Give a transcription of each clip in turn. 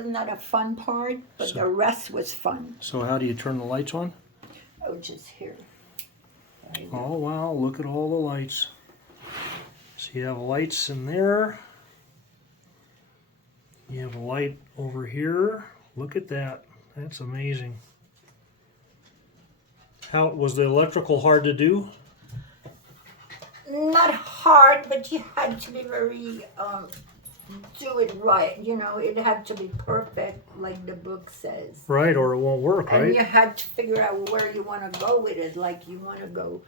was not a fun part, but the rest was fun. So how do you turn the lights on? Oh, just here. Oh wow, look at all the lights. So you have lights in there. You have a light over here. Look at that. That's amazing. How was the electrical hard to do? Not hard, but you had to be very do it right. You know, it had to be perfect, like the book says. Right, or it won't work, right? And you had to figure out where you want to go with it. Like, you want to go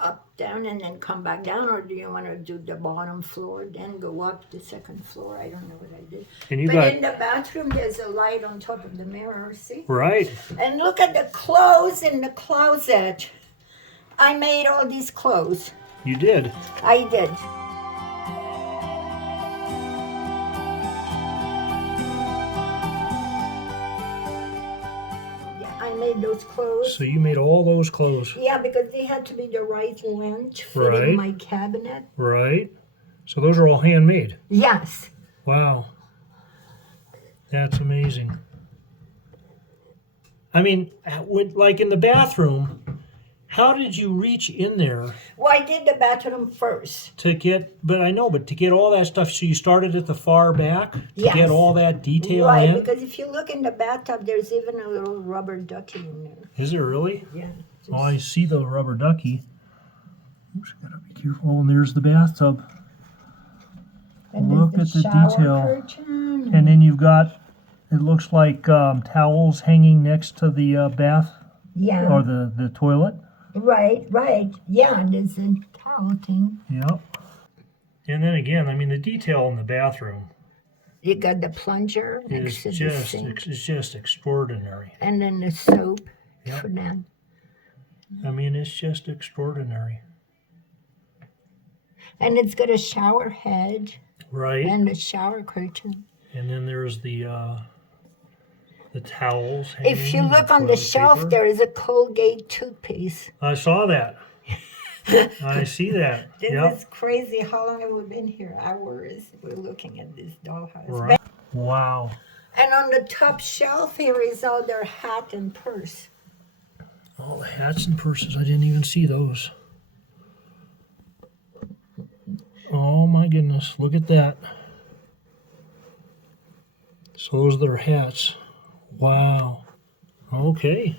up, down, and then come back down, or do you want to do the bottom floor, then go up the second floor? I don't know what I did. And you but got in the bathroom, there's a light on top of the mirror, see? right. And look at the clothes in the closet. I made all these clothes. You did. I did. I made those clothes. So you made all those clothes. Yeah, because they had to be the right length to fit Right. in my cabinet. Right. So those are all handmade. Yes. Wow. That's amazing. I mean, like in the bathroom, how did you reach in there Well, I did the bathroom first. to get, but to get all that stuff, so you started at the far back to Yes. get all that detail Right, in? because if you look in the bathtub, there's even a little rubber ducky in there. Is it really? Yeah. Oh, I see the rubber ducky. Oops, gotta be careful. Oh, and there's the bathtub. And Look there's at the shower detail. curtain. And then you've got, it looks like towels hanging next to the bath Yeah. or the toilet. Right. Yeah, there's a towel thing. Yep. And then again, I mean, the detail in the bathroom You got the plunger is next to the just sink. it's just extraordinary. And then the soap Yep. for that. I mean, it's just extraordinary. And it's got a shower head Right. and a shower curtain. And then there's the towels. If you hanging, look on the toilet shelf, paper. there is a Colgate toothpaste. I saw that. I see that. This Yep. is crazy. How long have we been here? Hours. We're looking at this dollhouse. Right. Wow. And on the top shelf here is all their hat and purse. All the hats and purses. I didn't even see those. Oh my goodness. Look at that. So those are their hats. Wow. Okay.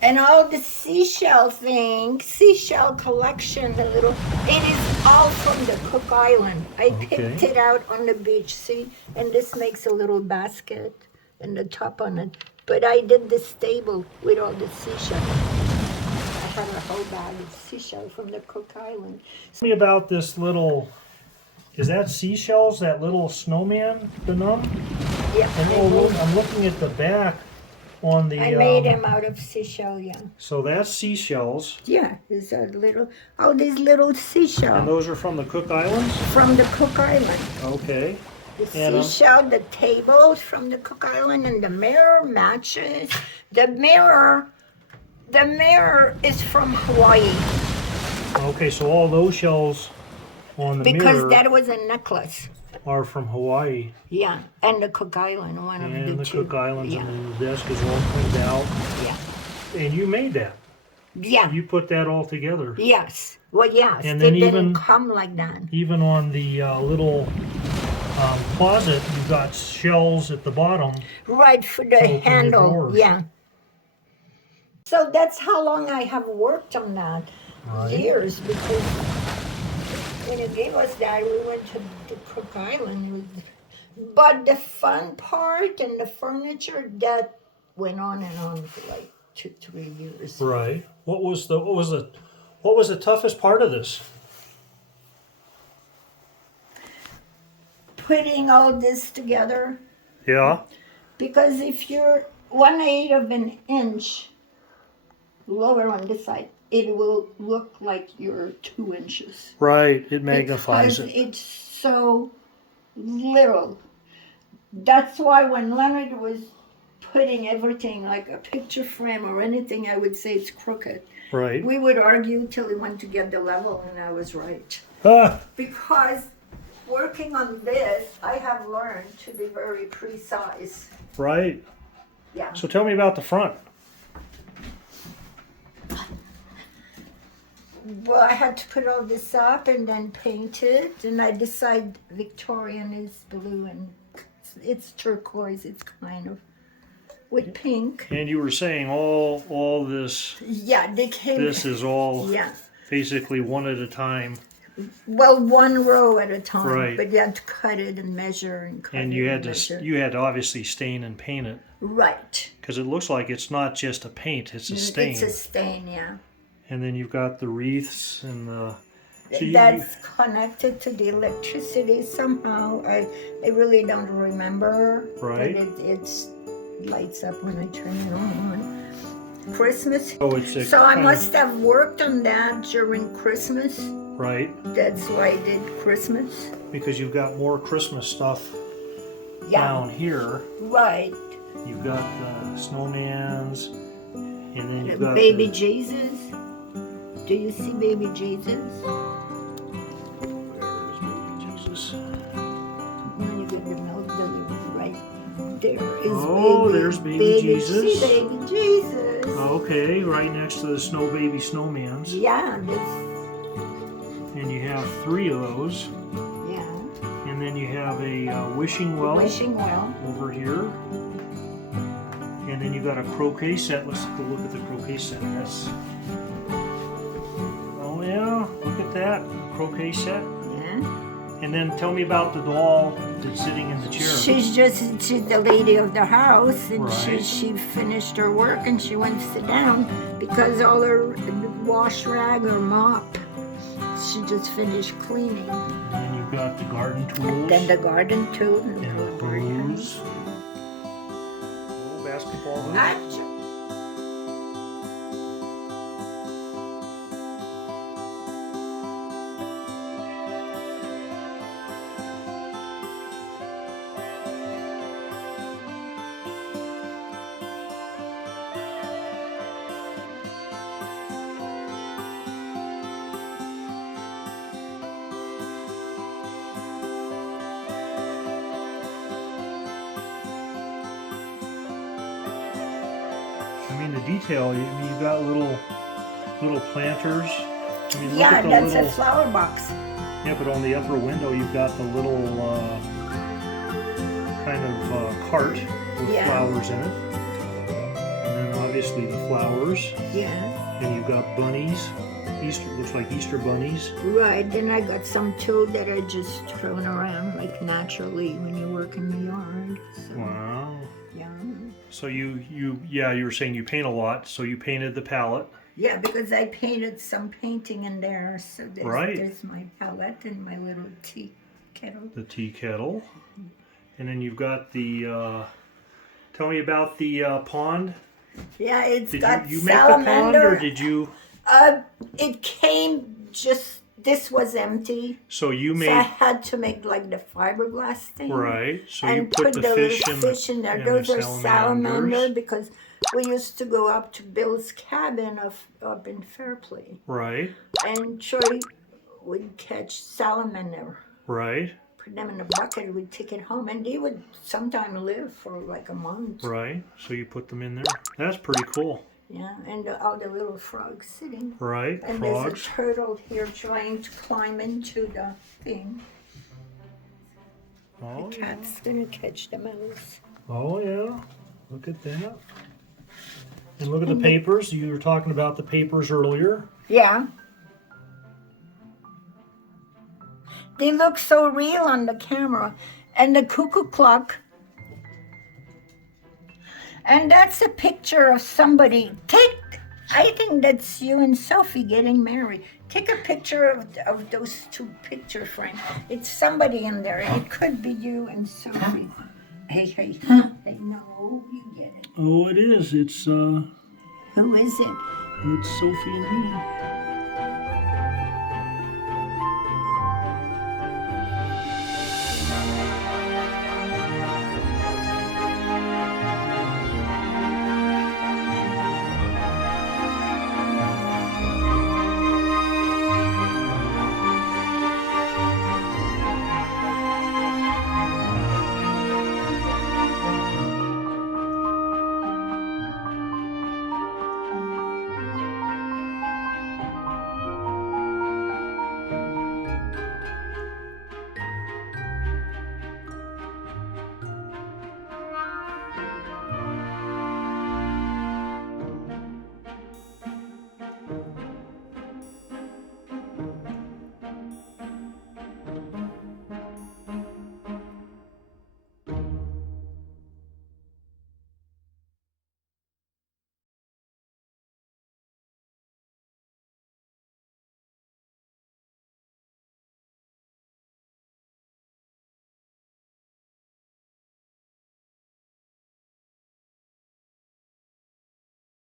And all the seashell things, seashell collection, the little, it is all from the Cook Island. I picked it out on the beach, see? And this makes a little basket and the top on it. But I did this table with all the seashell. I had a whole bag of seashell from the Cook Island. Tell me about this little, is that seashells, that little snowman, the num? Yeah, I'm looking at the back on the... I made them out of seashell, yeah. So that's seashells. Yeah, there's a little, all these little seashells. And those are from the Cook Islands? From the Cook Island. Okay. The And, seashell, the tables from the Cook Island, and the mirror matches. The mirror is from Hawaii. Okay, so all those shells on the Because mirror that was a necklace. are from Hawaii. Yeah, and the Cook Island, one of And the the two. Cook Islands, Yeah, and then the desk is all cleaned out. yeah. And you made that. Yeah, You put that all together. yes. Well, yes, And it then didn't even- come like that. Even on the little closet, you've got shells at the bottom. Right, for the Open the handle, drawers. yeah. So that's how long I have worked on that. Right. Years, because when you gave us that, we went to the Cook Island. But the fun part and the furniture, that went on and on for like 2-3 years. Right. What was the toughest part of this? Putting all this together, Yeah. because if you're 1/8 of an inch lower on this side, it will look like you're 2 inches. Right. It magnifies Because it. it's so little. That's why when Leonard was putting everything like a picture frame or anything, I would say it's crooked. Right. We would argue till he went to get the level, and I was right. Ah, Because working on this, I have learned to be very precise. Right. Yeah. So tell me about the front. Well, I had to put all this up and then paint it, and I decided Victorian is blue and it's turquoise. It's kind of with pink. And you were saying all this. Yeah, they came. This is all Yeah. basically one at a time. Well, one row at a time. Right. But you had to cut it and measure and cut And it you and had measure. you had to obviously stain and paint it. Right. Because it looks like it's not just a paint; it's a stain. It's a stain, yeah. And then you've got the wreaths and the. So That's connected to the electricity somehow. I really don't remember. Right. But it's lights up when I turn it on. Christmas. Oh, it's a So I kind must have worked on that during Christmas. of, right. That's why I did Christmas. Because you've got more Christmas stuff Yeah. down here. Right. You've got the snowmans, and then you've got Baby the, Jesus. Do you see baby Jesus? Where is baby Jesus? When you get the milk delivered, right there is Oh, there's baby Jesus. See baby Jesus. Okay, right next to the snow baby snowmans. Yeah, this. And you have 3 of those. Yeah. And then you have a wishing well Wishing well. over here. And then you got a croquet set. Let's go look at the croquet set. That's. Oh yeah, look at that croquet set. Yeah. And then tell me about the doll that's sitting in the chair. She's the lady of the house, and Right. she finished her work and she went to sit down because all her wash rag or mop, she just finished cleaning. And then you've got the garden tools. Then the garden tool and and the the garden. hose. Little basketball hoop. Actually, I mean the detail. You've got little planters. I mean, look yeah, at the that's little. a flower box. Yeah, but on the upper window you've got the little kind of cart with Yeah. flowers in it, and then obviously the flowers. Yeah. And you've got bunnies. Looks like Easter bunnies. Right, then I got some too that are just thrown around like naturally when you work in the yard. So, Wow. yeah. So you were saying you paint a lot. So you painted the palette. Yeah, because I painted some painting in there. So Right. there's my palette and my little tea kettle. The tea kettle, and then you've got the. Tell me about the pond. Yeah, it's Did got you make the pond, salamander. or did you? It came just, this was empty. So you So I made had to make like the fiberglass thing. right. So And you put the fish little fish in there. and Those the are salamander salamanders. because we used to go up to Bill's cabin up in Fairplay. Right. And Troy would catch salamander, Right. put them in a bucket, we'd take it home, and they would sometimes live for like a month. Right. So you put them in there. That's pretty cool. Yeah, and all the little frogs sitting. Right. And there's a Frogs. turtle here trying to climb into the thing. Oh, The cat's gonna catch the mouse. oh yeah. Look at that. And look at the papers. You were talking about the papers earlier. Yeah. They look so real on the camera. And the cuckoo clock. And that's a picture of somebody. I think that's you and Sophie getting married. Take a picture of those 2 picture frames. It's somebody in there. It could be you and Sophie. Hey, hey, no, you get it. Oh, it is. It's Who is it? Sophie and me.